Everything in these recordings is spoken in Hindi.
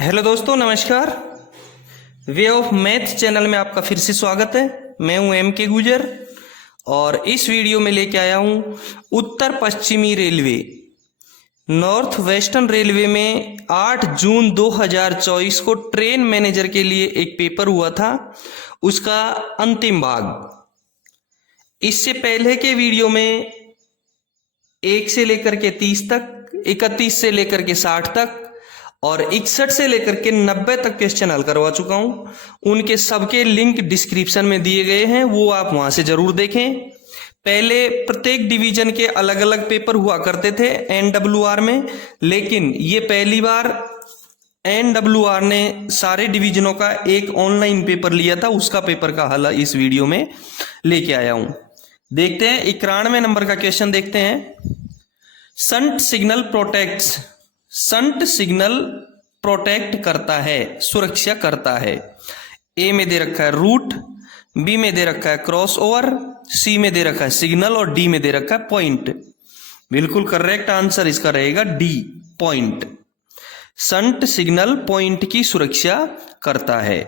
हेलो दोस्तों, नमस्कार। वे ऑफ मैथ चैनल में आपका फिर से स्वागत है। मैं हूं एम के गुजर और इस वीडियो में लेके आया हूं उत्तर पश्चिमी रेलवे नॉर्थ वेस्टर्न रेलवे में 8 जून 2024 को ट्रेन मैनेजर के लिए एक पेपर हुआ था, उसका अंतिम भाग। इससे पहले के वीडियो में 1 से लेकर के 30 तक, 31 से लेकर के 60 तक और 61 से लेकर के 90 तक क्वेश्चन हल करवा चुका हूं। उनके सबके लिंक डिस्क्रिप्शन में दिए गए हैं, वो आप वहां से जरूर देखें। पहले प्रत्येक डिवीजन के अलग अलग पेपर हुआ करते थे एनडब्ल्यूआर में, लेकिन ये पहली बार एनडब्ल्यूआर ने सारे डिवीजनों का एक ऑनलाइन पेपर लिया था। उसका पेपर का हल इस वीडियो में लेके आया हूं। देखते हैं 91 नंबर का क्वेश्चन देखते हैं। संट सिग्नल प्रोटेक्ट करता है, सुरक्षा करता है। ए में दे रखा है रूट, बी में दे रखा है क्रॉस ओवर, सी में दे रखा है सिग्नल और डी में दे रखा है पॉइंट। बिल्कुल करेक्ट आंसर इसका रहेगा D, point. Shunt signal point की सुरक्षा करता है।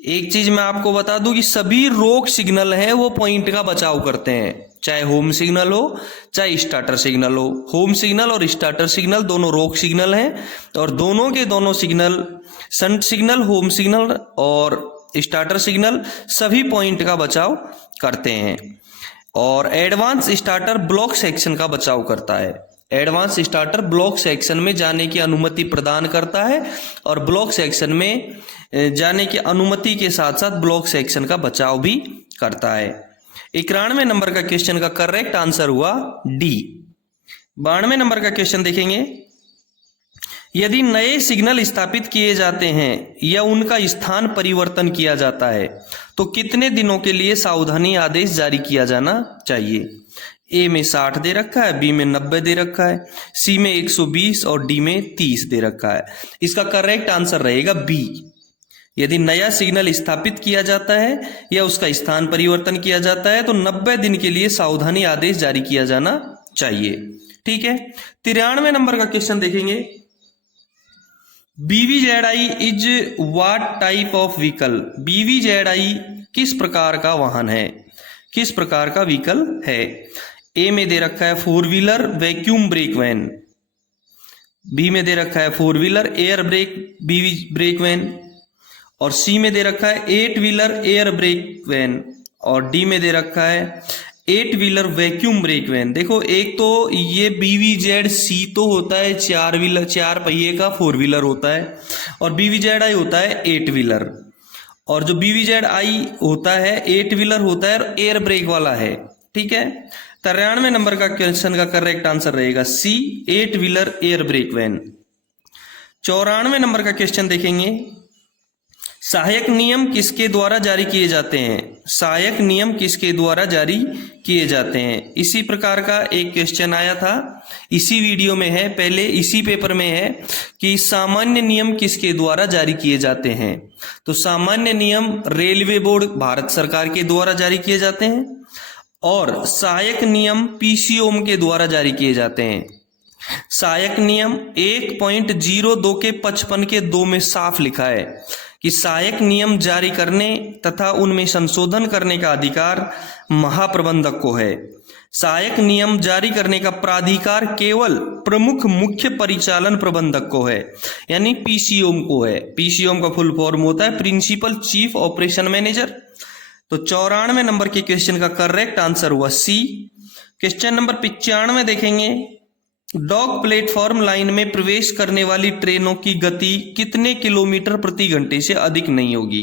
एक चीज मैं आपको बता दूं कि सभी रोक सिग्नल है वो पॉइंट का बचाव करते हैं, चाहे होम सिग्नल हो चाहे स्टार्टर सिग्नल हो। होम सिग्नल और स्टार्टर सिग्नल दोनों रोक सिग्नल हैं और दोनों के दोनों signal, shunt signal, home signal और स्टार्टर सिग्नल सभी पॉइंट का बचाव करते हैं। और एडवांस स्टार्टर ब्लॉक सेक्शन का बचाव करता है। एडवांस स्टार्टर ब्लॉक सेक्शन में जाने की अनुमति प्रदान करता है और ब्लॉक सेक्शन में जाने की अनुमति के साथ साथ ब्लॉक सेक्शन का बचाव भी करता है। 91 नंबर का क्वेश्चन का करेक्ट आंसर हुआ डी। 92 नंबर का क्वेश्चन देखेंगे। यदि नए सिग्नल स्थापित किए जाते हैं या उनका स्थान परिवर्तन किया जाता है तो कितने दिनों के लिए सावधानी आदेश जारी किया जाना चाहिए? ए में 60 दे रखा है, बी में 90 दे रखा है, सी में 120 और डी में 30 दे रखा है। इसका करेक्ट आंसर रहेगा बी। यदि नया सिग्नल स्थापित किया जाता है या उसका स्थान परिवर्तन किया जाता है तो 90 दिन के लिए सावधानी आदेश जारी किया जाना चाहिए। ठीक है। 93 नंबर का क्वेश्चन देखेंगे। BVZI is what type of vehicle? BVZI किस प्रकार का वाहन है, किस प्रकार का व्हीकल है? ए में दे रखा है 4 wheeler vacuum brake van, B में दे रखा है 4 व्हीलर एयर ब्रेक वैन और सी में दे रखा है 8 व्हीलर एयर ब्रेक वैन और डी में दे रखा है 8 व्हीलर वैक्यूम ब्रेक वैन। देखो, एक तो ये BVZC तो होता है 4 व्हीलर, 4 पहिए का 4 व्हीलर होता है और BVZI होता है 8 व्हीलर। और जो BVZI होता है 8 व्हीलर होता है और एयर ब्रेक वाला है। ठीक है। 93 नंबर का क्वेश्चन का करेक्ट आंसर रहेगा C, 8 wheeler air brake van. 94 number का क्वेश्चन देखेंगे। सहायक नियम किसके द्वारा जारी किए जाते हैं? सहायक नियम किसके द्वारा जारी किए जाते हैं? इसी प्रकार का एक क्वेश्चन आया था, इसी वीडियो में है, पहले इसी पेपर में है कि सामान्य नियम किसके द्वारा जारी किए जाते हैं। तो सामान्य नियम रेलवे बोर्ड भारत सरकार के द्वारा जारी किए जाते हैं और सहायक नियम पीसीओम के द्वारा जारी किए जाते हैं। सहायक नियम 1.02 के 55 के 2 में साफ लिखा है कि सहायक नियम जारी करने तथा उनमें संशोधन करने का अधिकार महाप्रबंधक को है। सहायक नियम जारी करने का प्राधिकार केवल प्रमुख मुख्य परिचालन प्रबंधक को है, यानी पीसीओम को है। पीसीओम का फुल फॉर्म होता है प्रिंसिपल चीफ ऑपरेशन मैनेजर। तो 94 नंबर के क्वेश्चन का करेक्ट आंसर हुआ सी। क्वेश्चन नंबर 95 देखेंगे। डॉक प्लेटफॉर्म लाइन में प्रवेश करने वाली ट्रेनों की गति कितने किलोमीटर प्रति घंटे से अधिक नहीं होगी?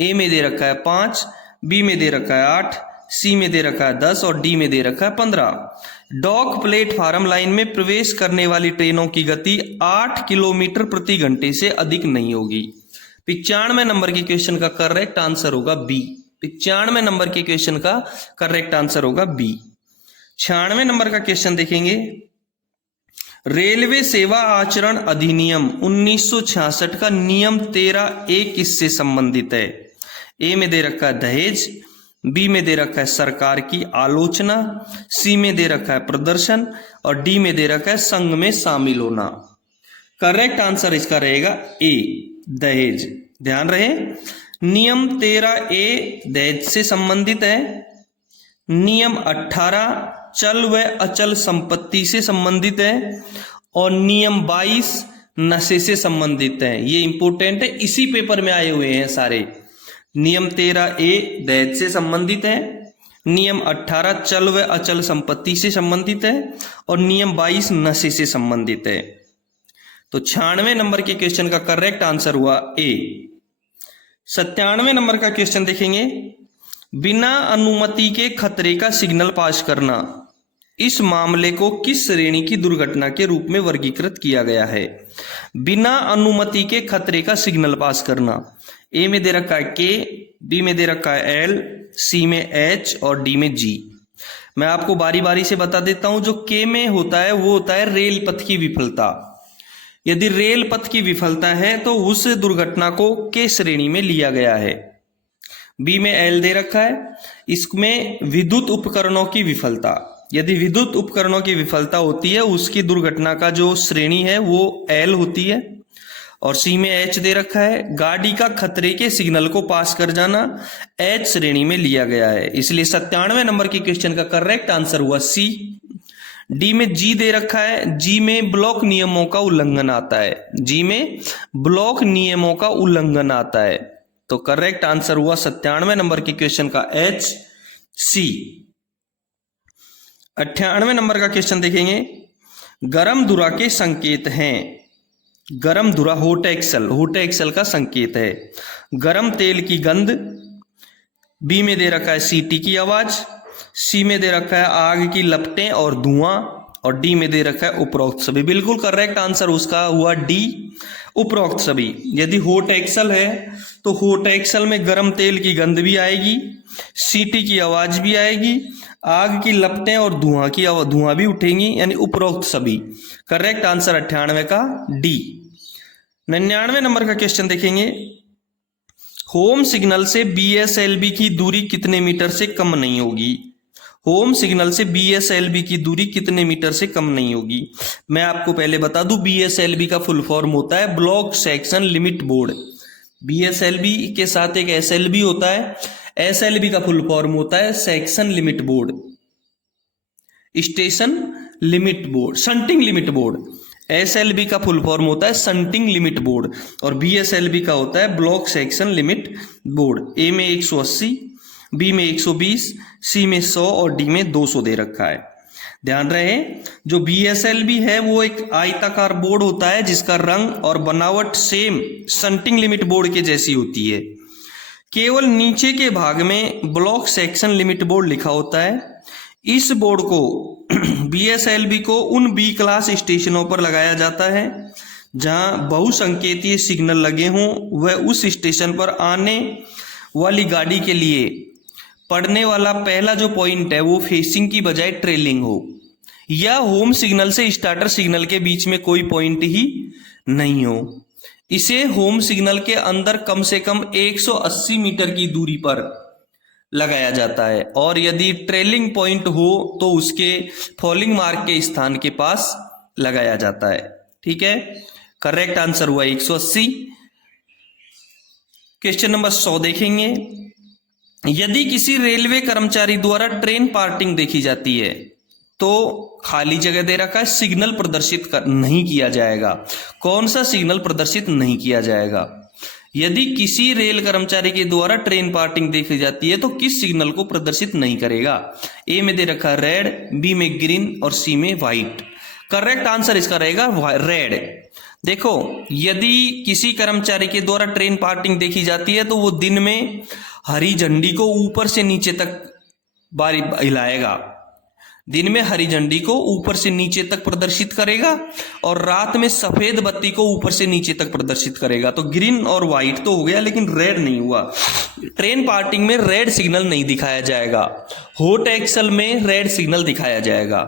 ए में दे रखा है 5, बी में दे रखा है 8, सी में दे रखा है 10 और डी में दे रखा है 15। डॉक प्लेटफॉर्म लाइन में प्रवेश करने वाली ट्रेनों की गति 8 किलोमीटर प्रति घंटे से अधिक नहीं होगी। 95 नंबर के क्वेश्चन का करेक्ट आंसर होगा बी। 95 नंबर के क्वेश्चन का करेक्ट आंसर होगा बी। 96 नंबर का क्वेश्चन देखेंगे। रेलवे सेवा आचरण अधिनियम 1966 का नियम 13A किससे संबंधित है? ए में दे रखा है दहेज, बी में दे रखा है सरकार की आलोचना, सी में दे रखा है प्रदर्शन और डी में दे रखा है संघ में शामिल होना। करेक्ट आंसर इसका रहेगा ए, दहेज। ध्यान रहे, नियम 13A दहेज से संबंधित है, नियम 18 चल व अचल संपत्ति से संबंधित है, और नियम 22 नशे से संबंधित है। ये इंपॉर्टेंट है, इसी पेपर में आए हुए हैं सारे। नियम 13A दहेज से संबंधित है, नियम 18 चल व अचल संपत्ति से संबंधित है, और नियम 22 नशे से संबंधित है। तो 96 नंबर के क्वेश्चन का करेक्ट आंसर हुआ ए। 97 नंबर का क्वेश्चन देखेंगे, बिना अनुमति के खतरे का सिग्नल पास करना, इस मामले को किस श्रेणी की दुर्घटना के रूप में वर्गीकृत किया गया है? बिना अनुमति के खतरे का सिग्नल पास करना, ए में दे रखा है के, बी में दे रखा है एल, सी में एच और डी में जी। मैं आपको बारी बारी से बता देता हूं। जो के में होता है वो होता है रेल पथ की विफलता। यदि रेल पथ की विफलता है तो उस दुर्घटना को के श्रेणी में लिया गया है। बी में एल दे रखा है, इसमें विद्युत उपकरणों की विफलता। यदि विद्युत उपकरणों की विफलता होती है उसकी दुर्घटना का जो श्रेणी है वो एल होती है। और सी में एच दे रखा है, गाड़ी का खतरे के सिग्नल को पास कर जाना एच श्रेणी में लिया गया है। इसलिए 97 नंबर की क्वेश्चन का करेक्ट आंसर हुआ सी। डी में जी दे रखा है, जी में ब्लॉक नियमों का उल्लंघन आता है, जी में ब्लॉक नियमों का उल्लंघन आता है। तो करेक्ट आंसर हुआ 97 नंबर की क्वेश्चन का एच सी। 98 नंबर का क्वेश्चन देखेंगे, गरम धुरा के संकेत हैं। गरम धुरा हॉट एक्सल का संकेत है। गरम तेल की गंध, बी में दे रखा है सीटी की आवाज, सी में दे रखा है आग की लपटें और धुआं, और डी में दे रखा है उपरोक्त सभी। बिल्कुल करेक्ट आंसर उसका हुआ डी, उपरोक्त सभी। यदि हॉट एक्सल है तो हॉट एक्सल में गर्म तेल की गंध भी आएगी, सीटी की आवाज भी आएगी, आग की लपटें और धुआं भी उठेंगी, यानी उपरोक्त सभी। करेक्ट आंसर 98 का डी। 99 नंबर का क्वेश्चन देखेंगे, होम सिग्नल से बीएसएलबी की दूरी कितने मीटर से कम नहीं होगी? होम सिग्नल से बीएसएलबी की दूरी कितने मीटर से कम नहीं होगी? मैं आपको पहले बता दूं, बीएसएलबी का फुल फॉर्म होता है ब्लॉक सेक्शन लिमिट बोर्ड। बीएसएलबी के साथ एक एसएलबी होता है, एसएलबी का फुल फॉर्म होता है section limit board, station limit board, shunting limit board. SLB का फुल फॉर्म होता है शंटिंग लिमिट बोर्ड, और बीएसएलबी का होता है ब्लॉक सेक्शन लिमिट बोर्ड। ए में 180, बी में 120, सी में 100 और डी में 200 दे रखा है। ध्यान रहे, जो बीएसएलबी है वो एक आयताकार बोर्ड होता है जिसका रंग और बनावट सेम शंटिंग लिमिट बोर्ड के जैसी होती है। केवल नीचे के भाग में ब्लॉक सेक्शन लिमिट बोर्ड लिखा होता है। इस बोर्ड को बीएसएलबी को उन बी क्लास स्टेशनों पर लगाया जाता है जहां बहुसंकेतीय सिग्नल लगे हों, वह उस स्टेशन पर आने वाली गाड़ी के लिए पड़ने वाला पहला जो पॉइंट है वो फेसिंग की बजाय ट्रेलिंग हो, या होम सिग्नल से स्टार्टर सिग्नल के बीच में कोई पॉइंट ही नहीं हो। इसे होम सिग्नल के अंदर कम से कम 180 मीटर की दूरी पर लगाया जाता है, और यदि ट्रेलिंग पॉइंट हो तो उसके फॉलिंग मार्क के स्थान के पास लगाया जाता है। ठीक है, करेक्ट आंसर हुआ 180। क्वेश्चन नंबर 100 देखेंगे, यदि किसी रेलवे कर्मचारी द्वारा ट्रेन पार्टिंग देखी जाती है तो खाली जगह दे रखा है, सिग्नल प्रदर्शित नहीं किया जाएगा। कौन सा सिग्नल प्रदर्शित नहीं किया जाएगा? यदि किसी रेल कर्मचारी के द्वारा ट्रेन पार्टिंग देखी जाती है तो किस सिग्नल को प्रदर्शित नहीं करेगा? ए में दे रखा है रेड, बी में ग्रीन और सी में व्हाइट। करेक्ट आंसर इसका रहेगा रेड। देखो, यदि किसी कर्मचारी के द्वारा ट्रेन पार्टिंग देखी जाती है तो वो दिन में हरी झंडी को ऊपर से नीचे तक बारी हिलाएगा, दिन में हरी झंडी को ऊपर से नीचे तक प्रदर्शित करेगा, और रात में सफेद बत्ती को ऊपर से नीचे तक प्रदर्शित करेगा। तो ग्रीन और व्हाइट तो हो गया, लेकिन रेड नहीं हुआ। ट्रेन पार्टिंग में रेड सिग्नल नहीं दिखाया जाएगा, हॉट एक्सल में रेड सिग्नल दिखाया जाएगा।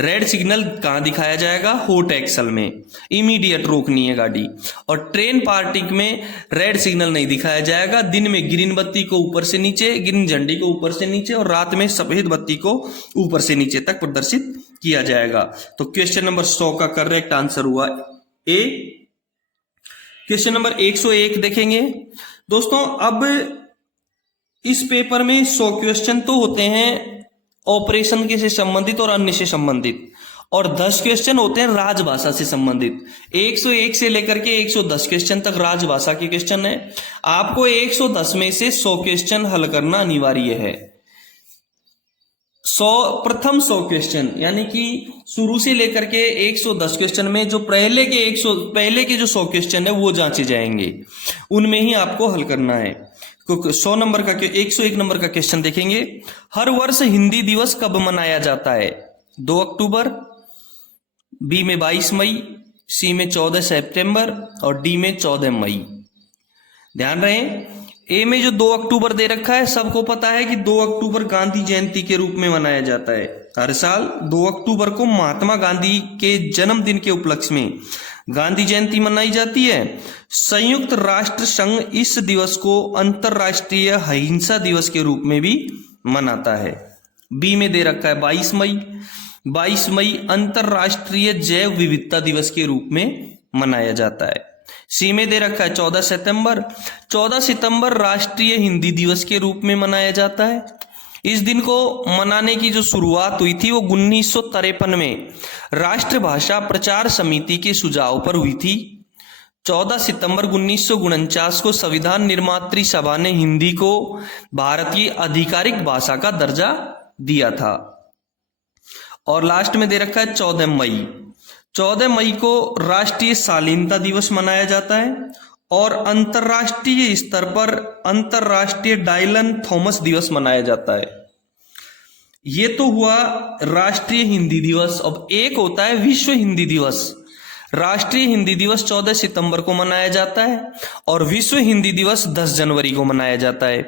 रेड सिग्नल कहां दिखाया जाएगा? हॉट एक्सल में, इमीडिएट रोकनी है गाड़ी। और ट्रेन पार्टिंग में रेड सिग्नल नहीं दिखाया जाएगा, दिन में ग्रीन बत्ती को ऊपर से नीचे, ग्रीन झंडी को ऊपर से नीचे, और रात में सफेद बत्ती को ऊपर से नीचे तक प्रदर्शित किया जाएगा। तो क्वेश्चन नंबर 100 का करेक्ट आंसर हुआ ए। क्वेश्चन नंबर 101 देखेंगे दोस्तों। अब इस पेपर में 100 क्वेश्चन तो होते हैं ऑपरेशन के से संबंधित और अन्य से संबंधित, और 10 क्वेश्चन होते हैं राजभाषा से संबंधित। 101 से लेकर के 110 क्वेश्चन तक राजभाषा के क्वेश्चन है। आपको 110 में से 100 क्वेश्चन हल करना अनिवार्य है। प्रथम 100 क्वेश्चन यानी कि शुरू से लेकर के 110 क्वेश्चन में जो पहले के जो 100 क्वेश्चन है वो जांचे जाएंगे, उनमें ही आपको हल करना है। 100 नंबर का 101 नंबर का क्वेश्चन देखेंगे। हर वर्ष हिंदी दिवस कब मनाया जाता है? 2 अक्टूबर, बी में 22 मई, सी में 14 सितंबर और डी में 14 मई। ध्यान रहे, ए में जो 2 अक्टूबर दे रखा है, सबको पता है कि 2 अक्टूबर गांधी जयंती के रूप में मनाया जाता है। हर साल 2 अक्टूबर को महात्मा गांधी के जन्मदिन के उपलक्ष्य में गांधी जयंती मनाई जाती है। संयुक्त राष्ट्र संघ इस दिवस को अंतरराष्ट्रीय अहिंसा दिवस के रूप में भी मनाता है। बी में दे रखा है 22 मई। 22 मई अंतरराष्ट्रीय जैव विविधता दिवस के रूप में मनाया जाता है। सी में दे रखा है 14 सितंबर। 14 सितंबर राष्ट्रीय हिंदी दिवस के रूप में मनाया जाता है। इस दिन को मनाने की जो शुरुआत हुई थी वो 1953 में राष्ट्रभाषा प्रचार समिति के सुझाव पर हुई थी। 14 सितंबर 1949 को संविधान निर्मात्री सभा ने हिंदी को भारतीय आधिकारिक भाषा का दर्जा दिया था। और लास्ट में दे रखा है 14 मई। 14 मई को राष्ट्रीय शालीनता दिवस मनाया जाता है और अंतरराष्ट्रीय स्तर पर अंतरराष्ट्रीय डायलन थॉमस दिवस मनाया जाता है। ये तो हुआ राष्ट्रीय हिंदी दिवस। अब एक होता है विश्व हिंदी दिवस। राष्ट्रीय हिंदी दिवस 14 सितंबर को मनाया जाता है और विश्व हिंदी दिवस 10 जनवरी को मनाया जाता है।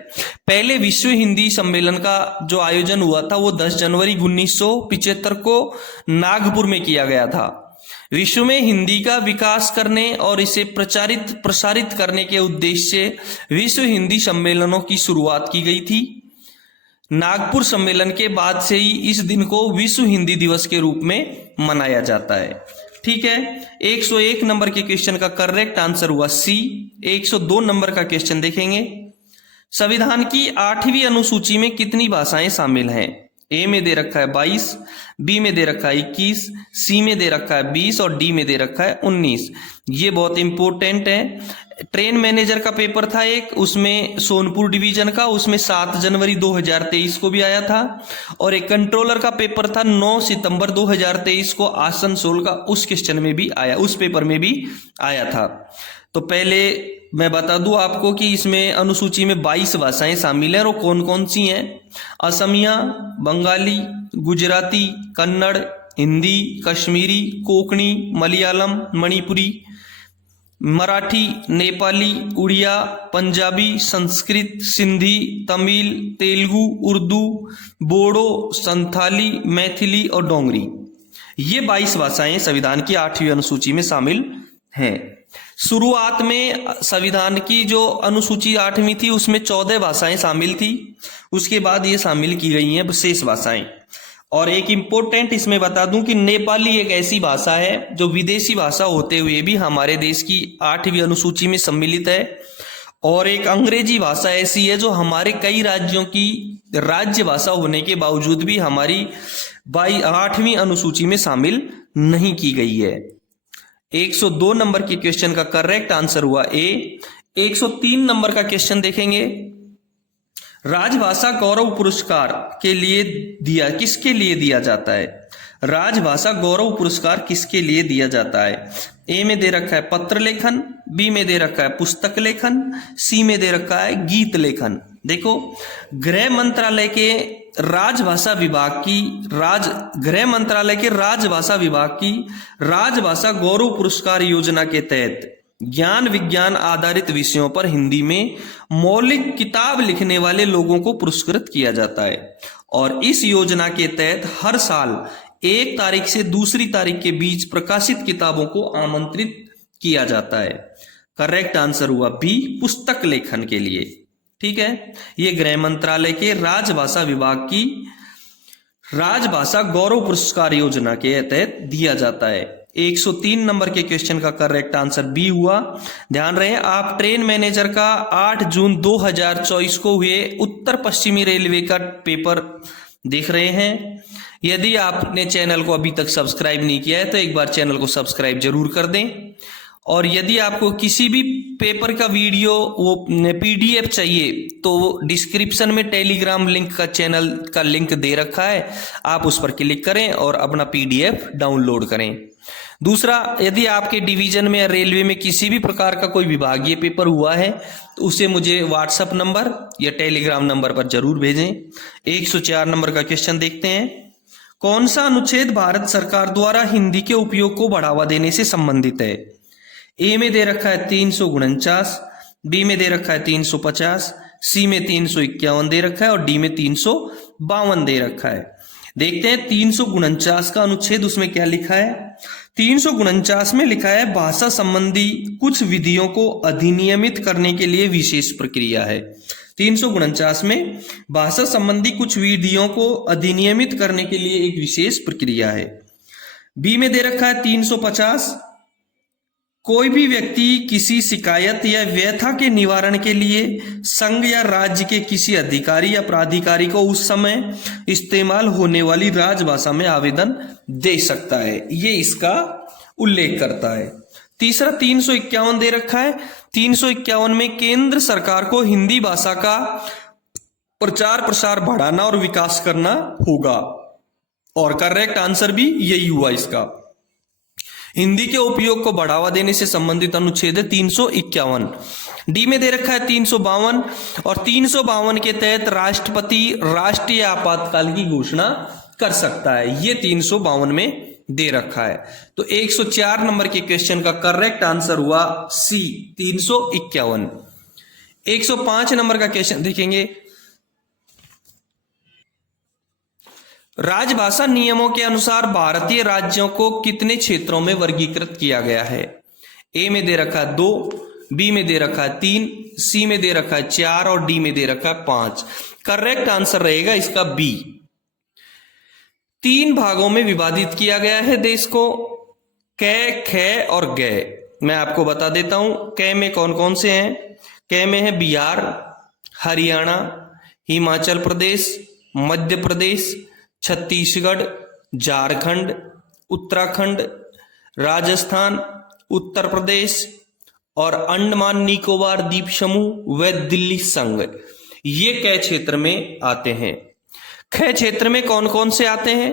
पहले विश्व हिंदी सम्मेलन का जो आयोजन हुआ था वो 10 जनवरी 1975 को नागपुर में किया गया था। विश्व में हिंदी का विकास करने और इसे प्रसारित करने के उद्देश्य से विश्व हिंदी सम्मेलनों की शुरुआत की गई थी। नागपुर सम्मेलन के बाद से ही इस दिन को विश्व हिंदी दिवस के रूप में मनाया जाता है। ठीक है, 101 नंबर के क्वेश्चन का करेक्ट आंसर हुआ सी। 102 नंबर का क्वेश्चन देखेंगे। संविधान की 8वीं अनुसूची में कितनी भाषाएं शामिल हैं? ए में दे रखा है 22, बी में दे रखा है 21, सी में दे रखा है 20 और डी में दे रखा है 19। ये बहुत इंपॉर्टेंट है। ट्रेन मैनेजर का पेपर था एक, उसमें सोनपुर डिवीजन का, उसमें 7 जनवरी 2023 को भी आया था। और एक कंट्रोलर का पेपर था 9 सितंबर 2023 को आसनसोल का, उस क्वेश्चन में भी आया, उस पेपर में भी आया था। तो पहले मैं बता दूं आपको कि इसमें अनुसूची में 22 भाषाएं शामिल हैं और कौन कौन सी हैं। असमिया, बंगाली, गुजराती, कन्नड़, हिंदी, कश्मीरी, कोंकणी, मलयालम, मणिपुरी, मराठी, नेपाली, उड़िया, पंजाबी, संस्कृत, सिंधी, तमिल, तेलुगु, उर्दू, बोडो, संथाली, मैथिली और डोंगरी। ये 22 भाषाएं संविधान की 8वीं अनुसूची में शामिल हैं। शुरुआत में संविधान की जो अनुसूची 8वीं थी उसमें 14 भाषाएं शामिल थी, उसके बाद ये शामिल की गई हैं शेष भाषाएं। और एक इम्पोर्टेंट इसमें बता दूं कि नेपाली एक ऐसी भाषा है जो विदेशी भाषा होते हुए भी हमारे देश की 8वीं अनुसूची में सम्मिलित है। और एक अंग्रेजी भाषा ऐसी है जो हमारे कई राज्यों की राज्य भाषा होने के बावजूद भी हमारी 8वीं अनुसूची में शामिल नहीं की गई है। 102 नंबर के क्वेश्चन का करेक्ट आंसर हुआ ए। 103 नंबर का क्वेश्चन देखेंगे। राजभाषा गौरव पुरस्कार किसके लिए दिया जाता है? राजभाषा गौरव पुरस्कार किसके लिए दिया जाता है? ए में दे रखा है पत्र लेखन, बी में दे रखा है पुस्तक लेखन, सी में दे रखा है गीत लेखन। देखो, गृह मंत्रालय के राजभाषा विभाग की राजभाषा गौरव पुरस्कार योजना के तहत ज्ञान विज्ञान आधारित विषयों पर हिंदी में मौलिक किताब लिखने वाले लोगों को पुरस्कृत किया जाता है। और इस योजना के तहत हर साल 1 तारीख से 2 तारीख के बीच प्रकाशित किताबों को आमंत्रित किया जाता है। करेक्ट आंसर हुआ बी, पुस्तक लेखन के लिए। ठीक है, ये गृह मंत्रालय के राजभाषा विभाग की राजभाषा गौरव पुरस्कार योजना के तहत दिया जाता है। 103 नंबर के क्वेश्चन का करेक्ट आंसर बी हुआ। ध्यान रहे, आप ट्रेन मैनेजर का 8 जून 2024 को हुए उत्तर पश्चिमी रेलवे का पेपर देख रहे हैं। यदि आपने चैनल को अभी तक सब्सक्राइब नहीं किया है तो एक बार चैनल को सब्सक्राइब जरूर कर दें। और यदि आपको किसी भी पेपर का वीडियो वो पीडीएफ चाहिए तो डिस्क्रिप्शन में टेलीग्राम लिंक का चैनल का लिंक दे रखा है, आप उस पर क्लिक करें और अपना पीडीएफ डाउनलोड करें। दूसरा, यदि आपके डिवीजन में या रेलवे में किसी भी प्रकार का कोई विभागीय पेपर हुआ है तो उसे मुझे व्हाट्सएप नंबर या टेलीग्राम नंबर पर जरूर भेजें। 104 नंबर का क्वेश्चन देखते हैं। कौन सा अनुच्छेद भारत सरकार द्वारा हिंदी के उपयोग को बढ़ावा देने से संबंधित है? ए में दे रखा है 349, बी में दे रखा है 350, सी में 351 दे रखा है और डी में 352 दे रखा है। देखते हैं 349 का अनुच्छेद, उसमें क्या लिखा है। 349 में लिखा है भाषा संबंधी कुछ विधियों को अधिनियमित करने के लिए विशेष प्रक्रिया है। 349 में भाषा संबंधी कुछ विधियों को अधिनियमित करने के लिए एक विशेष प्रक्रिया है। बी में दे रखा है 350, कोई भी व्यक्ति किसी शिकायत या व्यथा के निवारण के लिए संघ या राज्य के किसी अधिकारी या प्राधिकारी को उस समय इस्तेमाल होने वाली राजभाषा में आवेदन दे सकता है, ये इसका उल्लेख करता है। तीसरा 351 दे रखा है। 351 में केंद्र सरकार को हिंदी भाषा का प्रचार प्रसार बढ़ाना और विकास करना होगा, और करेक्ट आंसर भी यही हुआ इसका। हिंदी के उपयोग को बढ़ावा देने से संबंधित अनुच्छेद है 351। डी में दे रखा है 352, और 352 के तहत राष्ट्रपति राष्ट्रीय आपातकाल की घोषणा कर सकता है, ये 352 में दे रखा है। तो 104 नंबर के क्वेश्चन का करेक्ट आंसर हुआ सी 351। 105 नंबर का क्वेश्चन देखेंगे। राजभाषा नियमों के अनुसार भारतीय राज्यों को कितने क्षेत्रों में वर्गीकृत किया गया है? ए में दे रखा है 2, बी में दे रखा है 3, सी में दे रखा है 4 और डी में दे रखा है 5। करेक्ट आंसर रहेगा इसका बी। 3 भागों में विभाजित किया गया है देश को, कै, ख और गै। मैं आपको बता देता हूं कै में कौन कौन से हैं। कै में है बिहार, हरियाणा, हिमाचल प्रदेश, मध्य प्रदेश, छत्तीसगढ़, झारखंड, उत्तराखंड, राजस्थान, उत्तर प्रदेश और अंडमान निकोबार द्वीप समूह व दिल्ली संघ, ये कै क्षेत्र में आते हैं। ख क्षेत्र में कौन कौन से आते हैं?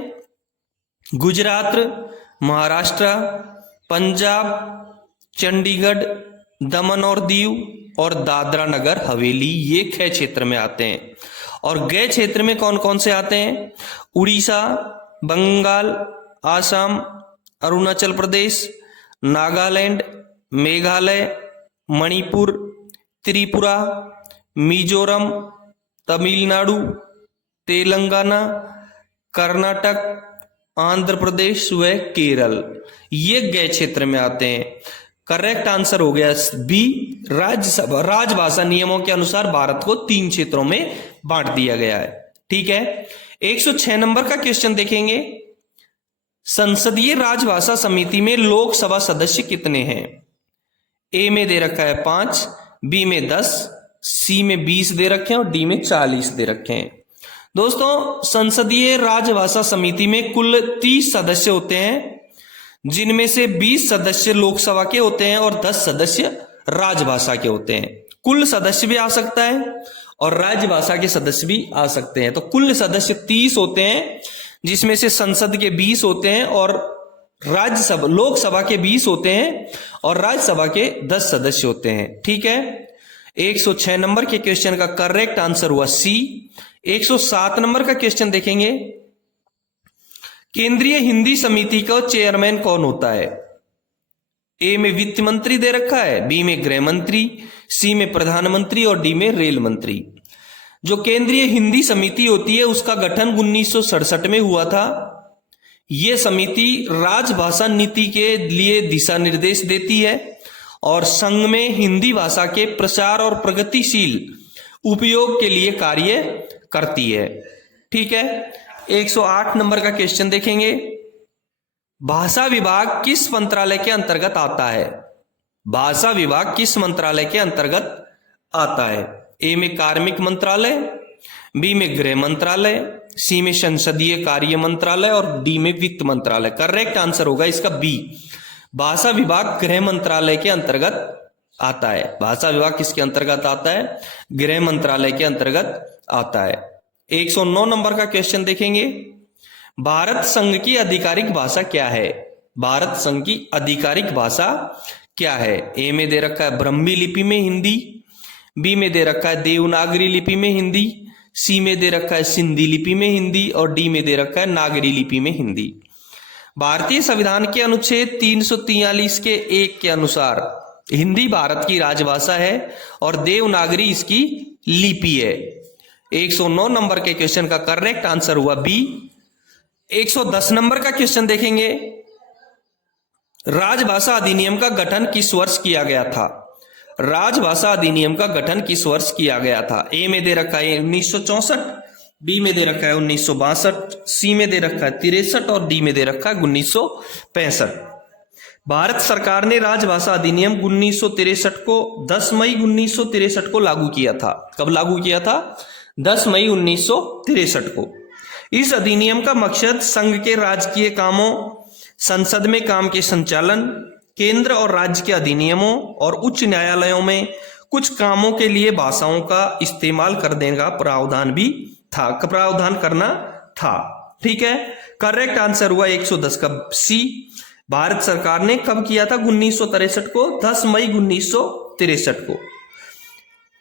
गुजरात, महाराष्ट्र, पंजाब, चंडीगढ़, दमन और दीव और दादरा नगर हवेली, ये ख क्षेत्र में आते हैं। और गै क्षेत्र में कौन कौन से आते हैं? उड़ीसा, बंगाल, आसाम, अरुणाचल प्रदेश, नागालैंड, मेघालय, मणिपुर, त्रिपुरा, मिजोरम, तमिलनाडु, तेलंगाना, कर्नाटक, आंध्र प्रदेश व केरल, ये गै क्षेत्र में आते हैं। करेक्ट आंसर हो गया बी। राज्यसभा राजभाषा नियमों के अनुसार भारत को 3 क्षेत्रों में बांट दिया गया है। ठीक है, 106 नंबर का क्वेश्चन देखेंगे। संसदीय राजभाषा समिति में लोकसभा सदस्य कितने हैं? ए में दे रखा है 5, बी में 10, सी में 20 दे रखे हैं और डी में 40 दे रखे हैं। दोस्तों, संसदीय राजभाषा समिति में कुल 30 सदस्य होते हैं, जिनमें से 20 सदस्य लोकसभा के होते हैं और 10 सदस्य राजभाषा के होते हैं। कुल सदस्य भी आ सकता है और राजभाषा के सदस्य भी आ सकते हैं। तो कुल सदस्य 30 होते हैं, जिसमें से संसद के 20 होते हैं और राज्यसभा लोकसभा के 20 होते हैं और राज्यसभा के 10 सदस्य होते हैं। ठीक है, 106 नंबर के क्वेश्चन का करेक्ट आंसर हुआ सी। 107 नंबर का क्वेश्चन देखेंगे। केंद्रीय हिंदी समिति का चेयरमैन कौन होता है? ए में वित्त मंत्री दे रखा है, बी में गृह मंत्री, सी में प्रधानमंत्री और डी में रेल मंत्री। जो केंद्रीय हिंदी समिति होती है उसका गठन 1967 में हुआ था। यह समिति राजभाषा नीति के लिए दिशा निर्देश देती है और संघ में हिंदी भाषा के प्रसार और प्रगतिशील उपयोग के लिए कार्य करती है। ठीक है, 108 नंबर का क्वेश्चन देखेंगे। भाषा विभाग किस मंत्रालय के अंतर्गत आता है? भाषा विभाग किस मंत्रालय के अंतर्गत आता है? ए में कार्मिक मंत्रालय, बी में गृह मंत्रालय, सी में संसदीय कार्य मंत्रालय और डी में वित्त मंत्रालय। करेक्ट आंसर होगा इसका बी। भाषा विभाग गृह मंत्रालय के अंतर्गत आता है। भाषा विभाग किसके अंतर्गत आता है? गृह मंत्रालय के अंतर्गत आता है। 109 नंबर का क्वेश्चन देखेंगे। भारत संघ की आधिकारिक भाषा क्या है? भारत संघ की आधिकारिक भाषा क्या है? ए में दे रखा है ब्रह्मी लिपि में हिंदी, बी में दे रखा है देवनागरी लिपि में हिंदी, सी में दे रखा है सिंधी लिपि में हिंदी और डी में दे रखा है नागरी लिपि में हिंदी। भारतीय संविधान के अनुच्छेद 343 के 1 के अनुसार हिंदी भारत की राजभाषा है और देवनागरी इसकी लिपि है। 109 नंबर के क्वेश्चन का करेक्ट आंसर हुआ बी। 110 नंबर का क्वेश्चन देखेंगे। राजभाषा अधिनियम का गठन किस वर्ष किया गया था? राजभाषा अधिनियम का गठन किस वर्ष किया गया था? ए में दे रखा है 1964, बी में दे रखा है 1962, सी में दे रखा है 63 और डी में दे रखा है 1965। भारत सरकार ने राजभाषा अधिनियम 1963 को 10 मई 1963 को लागू किया था। कब लागू किया था? 10 मई 1963 को। इस अधिनियम का मकसद संघ के राजकीय कामों, संसद में काम के संचालन, केंद्र और राज्य के अधिनियमों और उच्च न्यायालयों में कुछ कामों के लिए भाषाओं का इस्तेमाल करने का प्रावधान भी था, प्रावधान करना था। ठीक है, करेक्ट आंसर हुआ 110 का सी। भारत सरकार ने कब किया था? 1963 को, 10 मई 1963 को।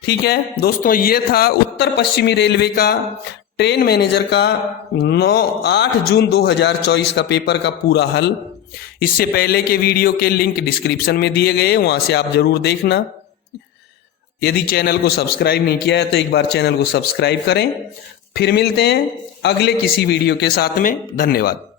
ठीक है दोस्तों, ये था उत्तर पश्चिमी रेलवे का ट्रेन मैनेजर का 8 जून 2024 का पेपर का पूरा हल। इससे पहले के वीडियो के लिंक डिस्क्रिप्शन में दिए गए, वहां से आप जरूर देखना। यदि चैनल को सब्सक्राइब नहीं किया है तो एक बार चैनल को सब्सक्राइब करें। फिर मिलते हैं अगले किसी वीडियो के साथ में। धन्यवाद।